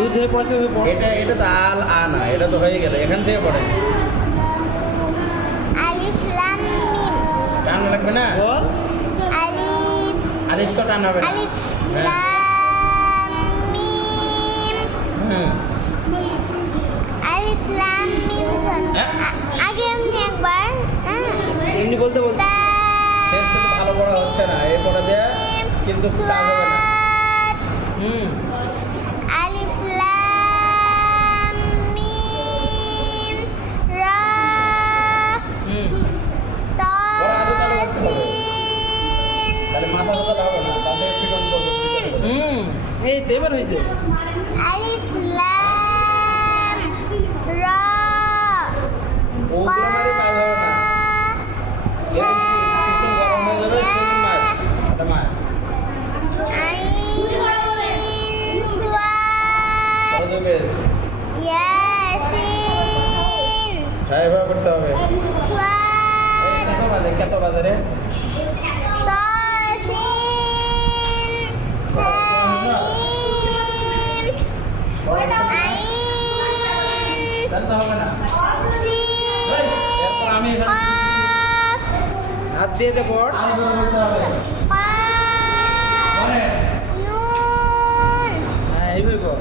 হুজুর যে পড়ছে ওই পড়। এটা তো আল আ না, এটা তো হয়ে গেল, এখান থেকে পড়ে। আলিফ লাম মিম। টান লাগবে না, বল। আলিফ আলিফ তো টান হবে না। আলিফ হ্যাঁ। লাম মিম। হুম। আলিফ লাম মিম শোন। হ্যাঁ। আগে এমনি একবার হ্যাঁ। এমনি বলতে বলতে। তা শেষ কিন্তু ভালো পড়া হচ্ছে না, এই পড়া দেয়া কিন্তু কাজ হবে না। হুম। আলিফ লাম মিম রা হুম। তা পড়া আরো চালু করতে হবে, তাহলে মাথা ব্যথা হবে না, তাহলে একটু কম করবে। হুম। এই তো এবার হয়েছে। আলিফ লাম রা ওগুলো মারে কাজ হবে না, কিছু গরম হয়ে যাবে, সেদিন মার আচ্ছা মার আইন সুয়াদ কত বেশ। ইয়াসিন হ্যাঁ এভাবে করতে হবে। সুয়াদ কত বাজে রে? তাসিন হামিম আইন জানতে হবে না, সিন এরপর আমি এখানে কাফ হাত দিয়ে দে পড়। আরো করে বলতে হবে। কাফ পরে নুন হ্যাঁ এইভাবে পড়।